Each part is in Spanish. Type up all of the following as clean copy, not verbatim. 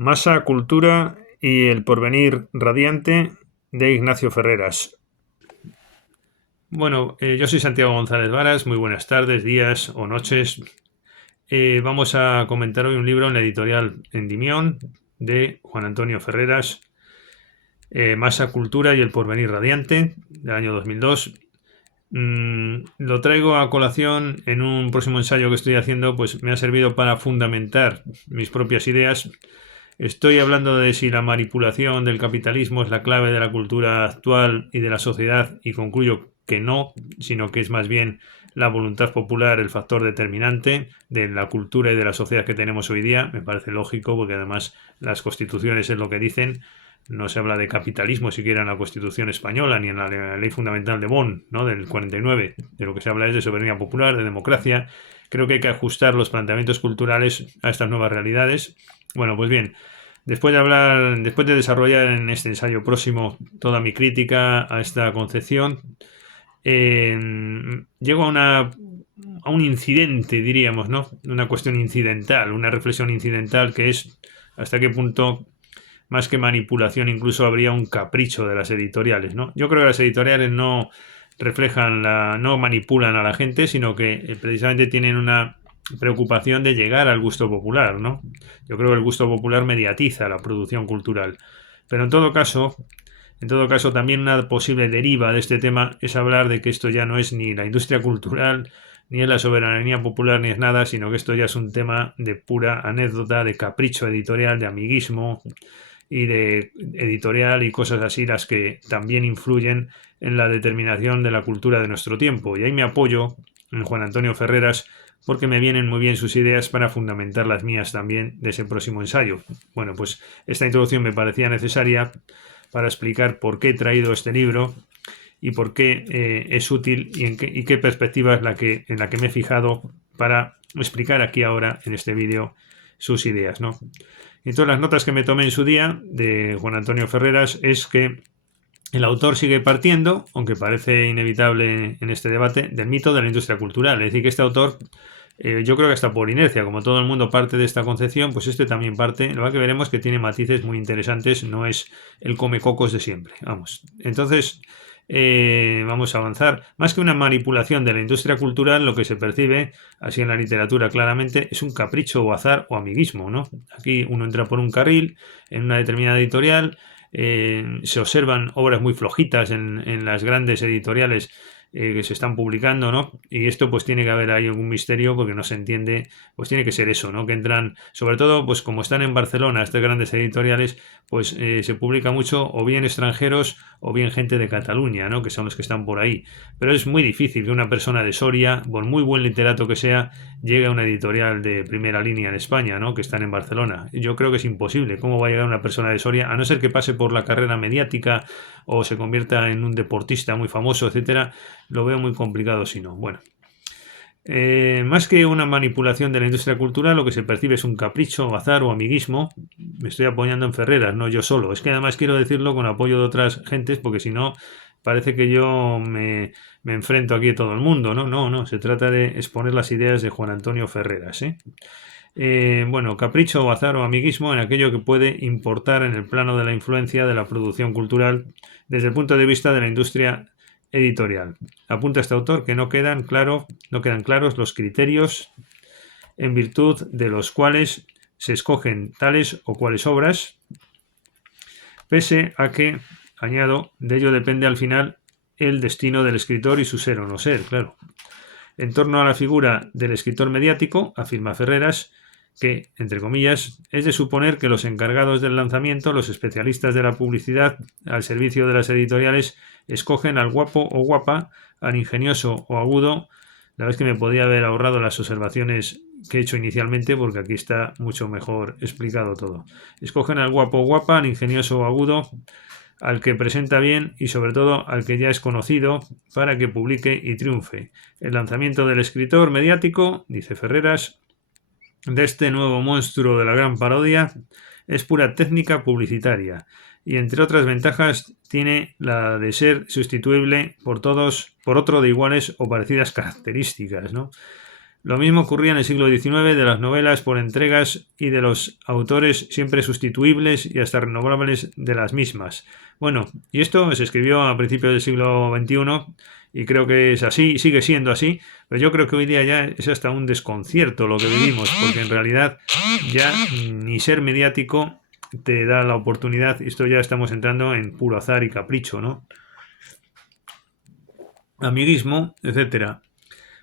Masa, cultura y el porvenir radiante de Ignacio Ferreras. Bueno, yo soy Santiago González Varas, muy buenas tardes, días o noches. Vamos a comentar hoy un libro en la editorial Endimión de Juan Antonio Ferreras, Masa, cultura y el porvenir radiante, del año 2002. Lo traigo a colación en un próximo ensayo que estoy haciendo, pues me ha servido para fundamentar mis propias ideas. Estoy hablando de si la manipulación del capitalismo es la clave de la cultura actual y de la sociedad, y concluyo que no, sino que es más bien la voluntad popular el factor determinante de la cultura y de la sociedad que tenemos hoy día. Me parece lógico, porque además las constituciones es lo que dicen. No se habla de capitalismo siquiera en la Constitución española ni en la Ley Fundamental de Bonn, ¿no?, del 49. De lo que se habla es de soberanía popular, de democracia. Creo que hay que ajustar los planteamientos culturales a estas nuevas realidades. Bueno, pues bien, después de desarrollar en este ensayo próximo toda mi crítica a esta concepción, llego a un incidente, diríamos, ¿no? Una cuestión incidental, una reflexión incidental, que es hasta qué punto, más que manipulación, incluso habría un capricho de las editoriales, ¿no? Yo creo que las editoriales no no manipulan a la gente, sino que precisamente tienen una preocupación de llegar al gusto popular, ¿no? Yo creo que el gusto popular mediatiza la producción cultural. Pero en todo caso, también una posible deriva de este tema es hablar de que esto ya no es ni la industria cultural, ni es la soberanía popular, ni es nada, sino que esto ya es un tema de pura anécdota, de capricho editorial, de amiguismo y de editorial y cosas así, las que también influyen en la determinación de la cultura de nuestro tiempo. Y ahí me apoyo en Juan Antonio Ferreras, porque me vienen muy bien sus ideas para fundamentar las mías también de ese próximo ensayo. Bueno, pues esta introducción me parecía necesaria para explicar por qué he traído este libro y por qué es útil y qué perspectiva es en la que me he fijado para explicar aquí ahora en este vídeo sus ideas, ¿no? Entonces, las notas que me tomé en su día de Juan Antonio Ferreras es que el autor sigue partiendo, aunque parece inevitable en este debate, del mito de la industria cultural. Es decir, que este autor, yo creo que hasta por inercia, como todo el mundo parte de esta concepción, pues este también parte. Lo que veremos que tiene matices muy interesantes, no es el comecocos de siempre. Vamos. Entonces, vamos a avanzar. Más que una manipulación de la industria cultural, lo que se percibe, así en la literatura claramente, es un capricho o azar o amiguismo, ¿no? Aquí uno entra por un carril en una determinada editorial. Se observan obras muy flojitas en las grandes editoriales que se están publicando, ¿no? Y esto pues tiene que haber ahí algún misterio, porque no se entiende, pues tiene que ser eso, ¿no? Que entran, sobre todo, pues como están en Barcelona estas grandes editoriales, pues se publica mucho o bien extranjeros o bien gente de Cataluña, ¿no?, que son los que están por ahí. Pero es muy difícil que una persona de Soria, por muy buen literato que sea, llegue a una editorial de primera línea en España, ¿no?, que están en Barcelona. Yo creo que es imposible. ¿Cómo va a llegar una persona de Soria? A no ser que pase por la carrera mediática o se convierta en un deportista muy famoso, etcétera. Lo veo muy complicado si no. Bueno, más que una manipulación de la industria cultural, lo que se percibe es un capricho, azar o amiguismo. Me estoy apoyando en Ferreras, no yo solo. Es que además quiero decirlo con apoyo de otras gentes, porque si no, parece que yo me enfrento aquí a todo el mundo, ¿no? No, se trata de exponer las ideas de Juan Antonio Ferreras, bueno, capricho o azar o amiguismo en aquello que puede importar en el plano de la influencia de la producción cultural desde el punto de vista de la industria editorial. Apunta este autor que no quedan claros los criterios en virtud de los cuales se escogen tales o cuales obras, pese a que, añado, de ello depende al final el destino del escritor y su ser o no ser, claro. En torno a la figura del escritor mediático, afirma Ferreras, que, entre comillas, es de suponer que los encargados del lanzamiento, los especialistas de la publicidad al servicio de las editoriales, escogen al guapo o guapa, al ingenioso o agudo. La verdad es que me podía haber ahorrado las observaciones que he hecho inicialmente, porque aquí está mucho mejor explicado todo. Escogen al guapo o guapa, al ingenioso o agudo, al que presenta bien y sobre todo al que ya es conocido, para que publique y triunfe. El lanzamiento del escritor mediático, dice Ferreras, de este nuevo monstruo de la gran parodia, es pura técnica publicitaria y, entre otras ventajas, tiene la de ser sustituible por otro de iguales o parecidas características, ¿no? Lo mismo ocurría en el siglo XIX de las novelas por entregas y de los autores siempre sustituibles y hasta renovables de las mismas. Bueno, y esto se escribió a principios del siglo XXI y creo que es así, sigue siendo así, pero yo creo que hoy día ya es hasta un desconcierto lo que vivimos, porque en realidad ya ni ser mediático te da la oportunidad, esto ya estamos entrando en puro azar y capricho, ¿no? Amiguismo, etcétera.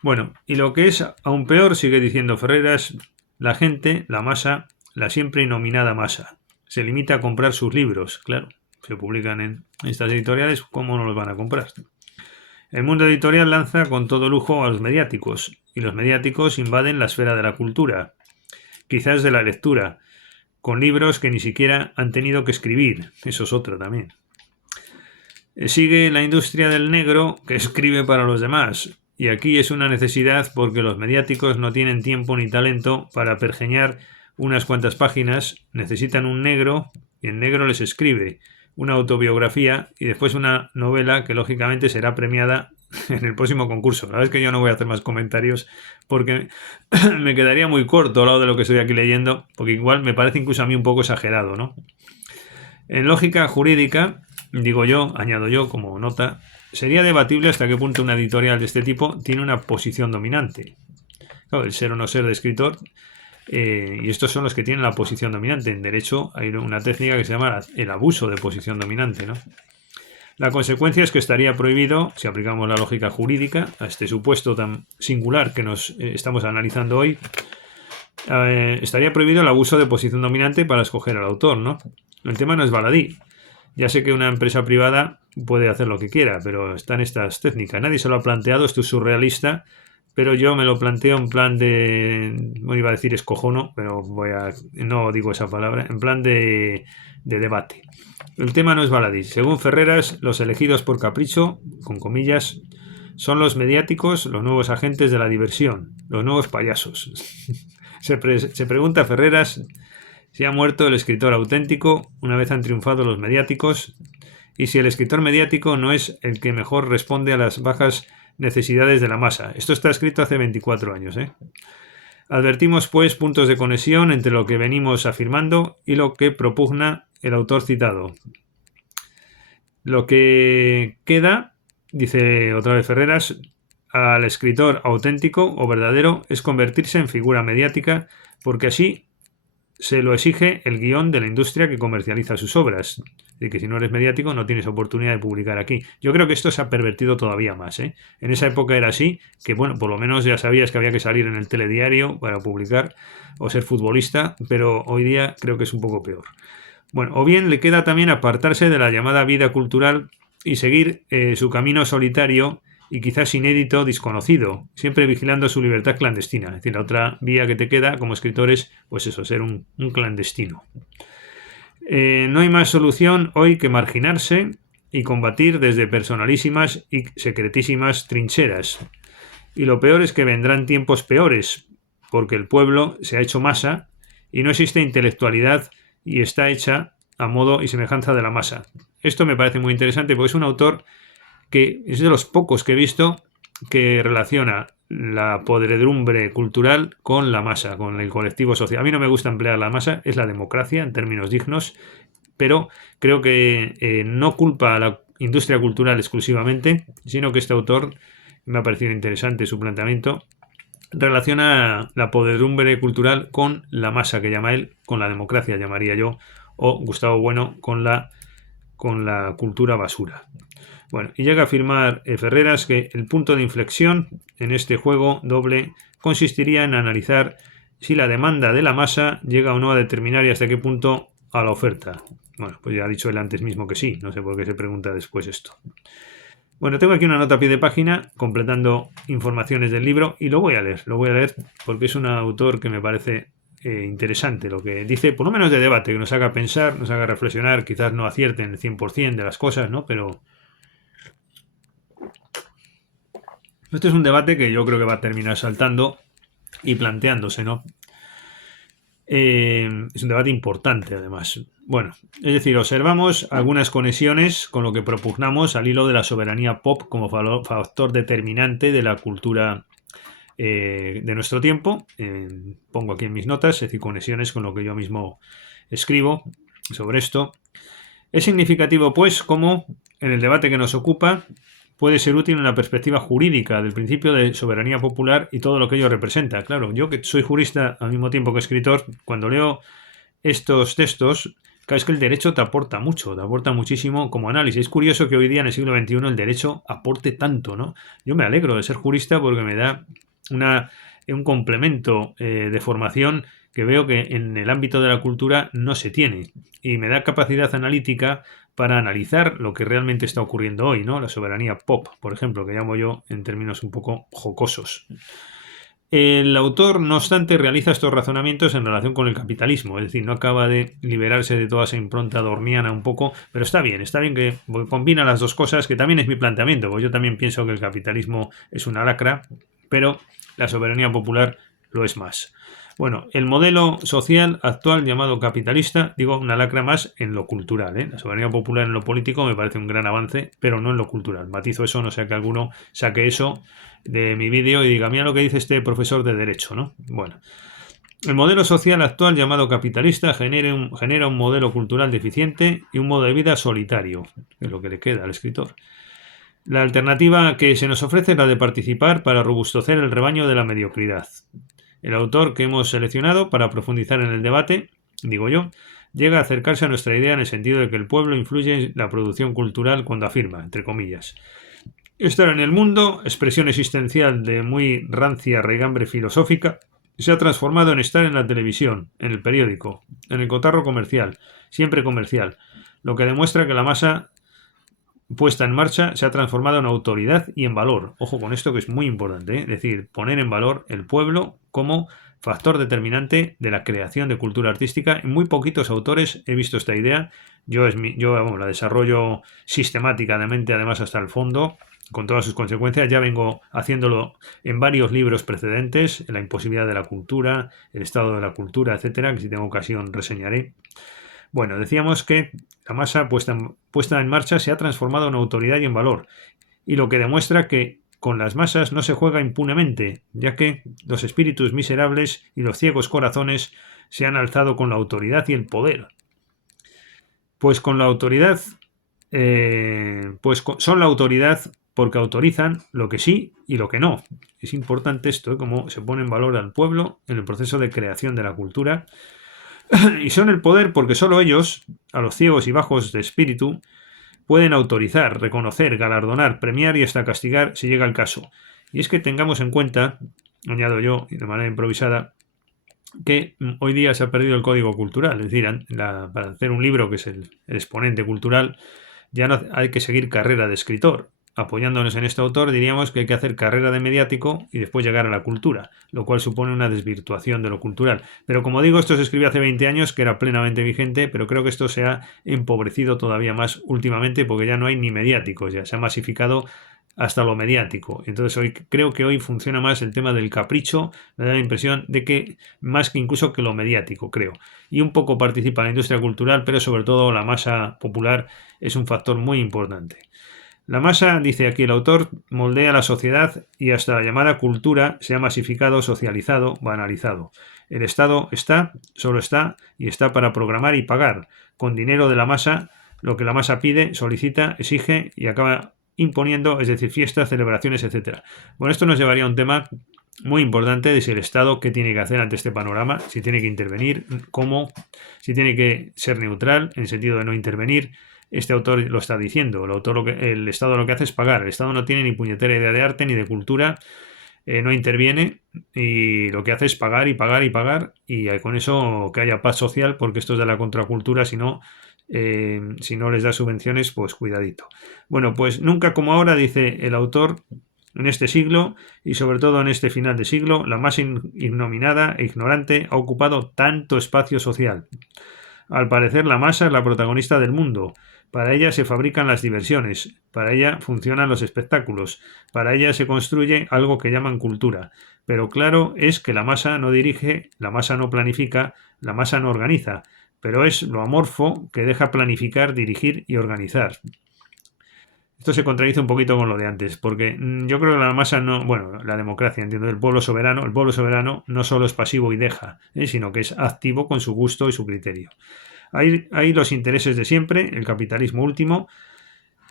Bueno, y lo que es aún peor, sigue diciendo Ferreras, la gente, la masa, la siempre nominada masa, se limita a comprar sus libros, claro, se publican en estas editoriales, ¿cómo no los van a comprar? El mundo editorial lanza con todo lujo a los mediáticos, y los mediáticos invaden la esfera de la cultura, quizás de la lectura, con libros que ni siquiera han tenido que escribir, eso es otro también. Sigue la industria del negro que escribe para los demás, y aquí es una necesidad porque los mediáticos no tienen tiempo ni talento para pergeñar unas cuantas páginas, necesitan un negro y el negro les escribe una autobiografía y después una novela que lógicamente será premiada en el próximo concurso. La verdad es que yo no voy a hacer más comentarios porque me quedaría muy corto al lado de lo que estoy aquí leyendo, porque igual me parece incluso a mí un poco exagerado, ¿no? En lógica jurídica, digo yo, añado yo como nota, sería debatible hasta qué punto una editorial de este tipo tiene una posición dominante. Claro, el ser o no ser de escritor, y estos son los que tienen la posición dominante. En derecho hay una técnica que se llama el abuso de posición dominante, ¿no? La consecuencia es que estaría prohibido, si aplicamos la lógica jurídica a este supuesto tan singular que nos estamos analizando hoy, estaría prohibido el abuso de posición dominante para escoger al autor, ¿no? El tema no es baladí. Ya sé que una empresa privada puede hacer lo que quiera, pero están estas técnicas. Nadie se lo ha planteado, esto es surrealista, pero yo me lo planteo en plan de... No iba a decir escojono, pero no digo esa palabra, en plan de debate. El tema no es baladí. Según Ferreras, los elegidos por capricho, con comillas, son los mediáticos, los nuevos agentes de la diversión, los nuevos payasos. Se pregunta Ferreras si ha muerto el escritor auténtico una vez han triunfado los mediáticos y si el escritor mediático no es el que mejor responde a las bajas necesidades de la masa. Esto está escrito hace 24 años. Advertimos, pues, puntos de conexión entre lo que venimos afirmando y lo que propugna el autor citado. Lo que queda, dice otra vez Ferreras, al escritor auténtico o verdadero es convertirse en figura mediática porque así se lo exige el guión de la industria que comercializa sus obras. De que si no eres mediático no tienes oportunidad de publicar aquí. Yo creo que esto se ha pervertido todavía más. En esa época era así, que bueno, por lo menos ya sabías que había que salir en el telediario para publicar o ser futbolista, pero hoy día creo que es un poco peor. Bueno, o bien le queda también apartarse de la llamada vida cultural y seguir su camino solitario y quizás inédito, desconocido, siempre vigilando su libertad clandestina. Es decir, la otra vía que te queda como escritor es, pues eso, ser un clandestino. No hay más solución hoy que marginarse y combatir desde personalísimas y secretísimas trincheras. Y lo peor es que vendrán tiempos peores, porque el pueblo se ha hecho masa y no existe intelectualidad y está hecha a modo y semejanza de la masa. Esto me parece muy interesante porque es un autor que es de los pocos que he visto que relaciona la podredumbre cultural con la masa, con el colectivo social. A mí no me gusta emplear la masa, es la democracia en términos dignos, pero creo que no culpa a la industria cultural exclusivamente, sino que este autor, me ha parecido interesante su planteamiento, relaciona la podredumbre cultural con la masa que llama él, con la democracia llamaría yo, o Gustavo Bueno con la cultura basura. Bueno, y llega a afirmar Ferreras que el punto de inflexión en este juego doble consistiría en analizar si la demanda de la masa llega o no a determinar y hasta qué punto a la oferta. Bueno, pues ya ha dicho él antes mismo que sí, no sé por qué se pregunta después esto. Bueno, tengo aquí una nota a pie de página completando informaciones del libro y lo voy a leer porque es un autor que me parece interesante lo que dice, por lo menos de debate, que nos haga pensar, nos haga reflexionar, quizás no acierten el 100% de las cosas, ¿no? Pero este es un debate que yo creo que va a terminar saltando y planteándose, ¿no? Es un debate importante, además. Bueno, es decir, observamos algunas conexiones con lo que propugnamos al hilo de la soberanía pop como factor determinante de la cultura de nuestro tiempo. Pongo aquí en mis notas, es decir, conexiones con lo que yo mismo escribo sobre esto. Es significativo, pues, cómo en el debate que nos ocupa puede ser útil una perspectiva jurídica del principio de soberanía popular y todo lo que ello representa. Claro, yo que soy jurista al mismo tiempo que escritor, cuando leo estos textos, claro, es que el derecho te aporta mucho, te aporta muchísimo como análisis. Es curioso que hoy día en el siglo XXI el derecho aporte tanto, ¿no? Yo me alegro de ser jurista porque me da un complemento de formación que veo que en el ámbito de la cultura no se tiene y me da capacidad analítica para analizar lo que realmente está ocurriendo hoy, ¿no? La soberanía pop, por ejemplo, que llamo yo en términos un poco jocosos. El autor, no obstante, realiza estos razonamientos en relación con el capitalismo, es decir, no acaba de liberarse de toda esa impronta dorniana un poco, pero está bien que combina las dos cosas, que también es mi planteamiento, porque yo también pienso que el capitalismo es una lacra, pero la soberanía popular lo es más. Bueno, el modelo social actual llamado capitalista, digo, una lacra más en lo cultural, ¿eh? La soberanía popular en lo político me parece un gran avance, pero no en lo cultural. Matizo eso, no sea que alguno saque eso de mi vídeo y diga, mira lo que dice este profesor de Derecho, ¿no? Bueno, el modelo social actual llamado capitalista genera un modelo cultural deficiente y un modo de vida solitario, que es lo que le queda al escritor. La alternativa que se nos ofrece es la de participar para robustecer el rebaño de la mediocridad. El autor que hemos seleccionado para profundizar en el debate, digo yo, llega a acercarse a nuestra idea en el sentido de que el pueblo influye en la producción cultural cuando afirma, entre comillas, estar en el mundo, expresión existencial de muy rancia raigambre filosófica, se ha transformado en estar en la televisión, en el periódico, en el cotarro comercial, siempre comercial, lo que demuestra que la masa puesta en marcha se ha transformado en autoridad y en valor. Ojo con esto que es muy importante, ¿eh? Es decir, poner en valor el pueblo como factor determinante de la creación de cultura artística. En muy poquitos autores he visto esta idea. Yo la desarrollo sistemáticamente, además hasta el fondo, con todas sus consecuencias. Ya vengo haciéndolo en varios libros precedentes, La imposibilidad de la cultura, El estado de la cultura, etcétera, que si tengo ocasión reseñaré. Bueno, decíamos que la masa puesta en marcha se ha transformado en autoridad y en valor, y lo que demuestra que con las masas no se juega impunemente, ya que los espíritus miserables y los ciegos corazones se han alzado con la autoridad y el poder. Pues con la autoridad, son la autoridad porque autorizan lo que sí y lo que no. Es importante esto, cómo se pone en valor al pueblo en el proceso de creación de la cultura. Y son el poder porque solo ellos, a los ciegos y bajos de espíritu, pueden autorizar, reconocer, galardonar, premiar y hasta castigar si llega el caso. Y es que tengamos en cuenta, añado yo de manera improvisada, que hoy día se ha perdido el código cultural. Es decir, para hacer un libro que es el exponente cultural, ya no hay que seguir carrera de escritor. Apoyándonos en este autor, diríamos que hay que hacer carrera de mediático y después llegar a la cultura, lo cual supone una desvirtuación de lo cultural. Pero como digo, esto se escribió hace 20 años, que era plenamente vigente, pero creo que esto se ha empobrecido todavía más últimamente porque ya no hay ni mediáticos, ya se ha masificado hasta lo mediático. Entonces creo que hoy funciona más el tema del capricho, me da la impresión de que más que incluso que lo mediático, creo. Y un poco participa la industria cultural, pero sobre todo la masa popular es un factor muy importante. La masa, dice aquí el autor, moldea la sociedad y hasta la llamada cultura se ha masificado, socializado, banalizado. El Estado solo está y está para programar y pagar, con dinero de la masa, lo que la masa pide, solicita, exige y acaba imponiendo, es decir, fiestas, celebraciones, etc. Bueno, esto nos llevaría a un tema muy importante de si el Estado qué tiene que hacer ante este panorama, si tiene que intervenir, cómo, si tiene que ser neutral, en el sentido de no intervenir. Este autor lo está diciendo, el Estado lo que hace es pagar, el Estado no tiene ni puñetera idea de arte ni de cultura, no interviene y lo que hace es pagar y pagar y pagar y con eso que haya paz social, porque esto es de la contracultura, si no les da subvenciones, pues cuidadito. Bueno, pues nunca como ahora, dice el autor, en este siglo y sobre todo en este final de siglo, la más ignominada e ignorante ha ocupado tanto espacio social. Al parecer la masa es la protagonista del mundo. Para ella se fabrican las diversiones, para ella funcionan los espectáculos, para ella se construye algo que llaman cultura. Pero claro es que la masa no dirige, la masa no planifica, la masa no organiza, pero es lo amorfo que deja planificar, dirigir y organizar. Esto se contradice un poquito con lo de antes, porque yo creo que la masa no, bueno, la democracia, entiendo, el pueblo soberano no solo es pasivo y deja, sino que es activo con su gusto y su criterio. Hay los intereses de siempre, el capitalismo último,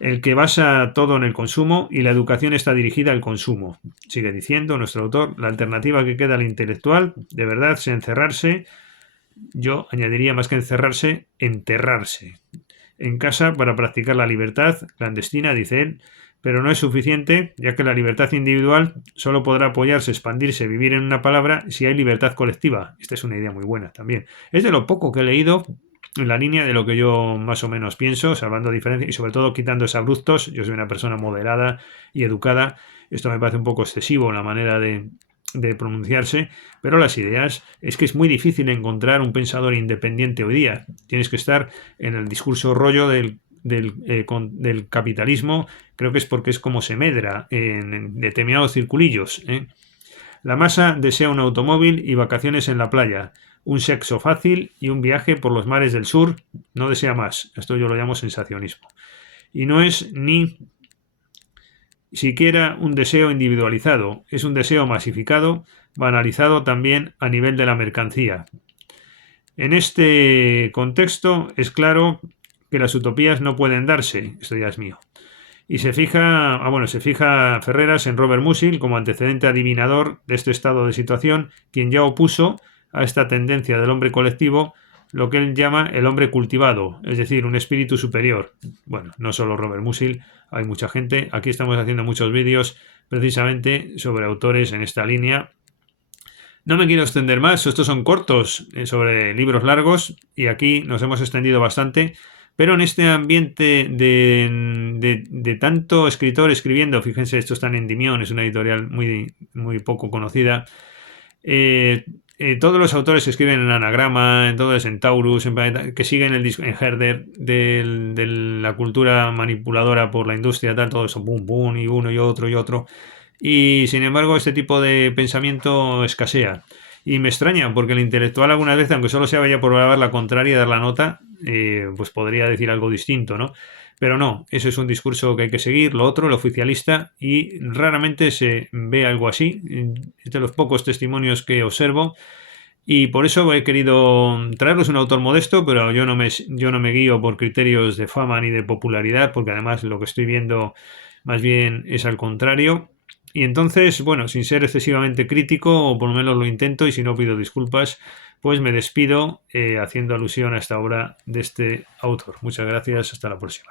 el que basa todo en el consumo y la educación está dirigida al consumo. Sigue diciendo nuestro autor, la alternativa que queda al intelectual, de verdad, es encerrarse, yo añadiría más que encerrarse, enterrarse en casa para practicar la libertad clandestina, dice él, pero no es suficiente, ya que la libertad individual solo podrá apoyarse, expandirse, vivir en una palabra si hay libertad colectiva. Esta es una idea muy buena también. Es de lo poco que he leído en la línea de lo que yo más o menos pienso, salvando diferencias y sobre todo quitando abruptos. Yo soy una persona moderada y educada. Esto me parece un poco excesivo la manera de pronunciarse, pero las ideas es que es muy difícil encontrar un pensador independiente hoy día. Tienes que estar en el discurso rollo del capitalismo, creo que es porque es como se medra en determinados circulillos. La masa desea un automóvil y vacaciones en la playa, un sexo fácil y un viaje por los mares del sur, no desea más. Esto yo lo llamo sensacionismo. Y no es ni siquiera un deseo individualizado, es un deseo masificado, banalizado también a nivel de la mercancía. En este contexto es claro que las utopías no pueden darse, esto ya es mío. Y se fija Ferreras en Robert Musil como antecedente adivinador de este estado de situación, quien ya opuso a esta tendencia del hombre colectivo lo que él llama el hombre cultivado, es decir, un espíritu superior. Bueno, no solo Robert Musil, hay mucha gente. Aquí estamos haciendo muchos vídeos precisamente sobre autores en esta línea. No me quiero extender más, estos son cortos sobre libros largos y aquí nos hemos extendido bastante, pero en este ambiente de tanto escritor escribiendo, fíjense, estos están en Endymion, es una editorial muy poco conocida, todos los autores que escriben en Anagrama, en todo en Taurus, que siguen en Herder de la cultura manipuladora por la industria, tal, todo eso, boom, boom, y uno y otro y otro. Y sin embargo, este tipo de pensamiento escasea. Y me extraña, porque el intelectual algunas veces, aunque solo se vaya por llevar la contraria y dar la nota, pues podría decir algo distinto, ¿no? Pero no, eso es un discurso que hay que seguir, lo otro, el oficialista, y raramente se ve algo así, es de los pocos testimonios que observo, y por eso he querido traerles un autor modesto, pero yo no me guío por criterios de fama ni de popularidad, porque además lo que estoy viendo más bien es al contrario. Y entonces, bueno, sin ser excesivamente crítico, o por lo menos lo intento, y si no pido disculpas, pues me despido haciendo alusión a esta obra de este autor. Muchas gracias, hasta la próxima.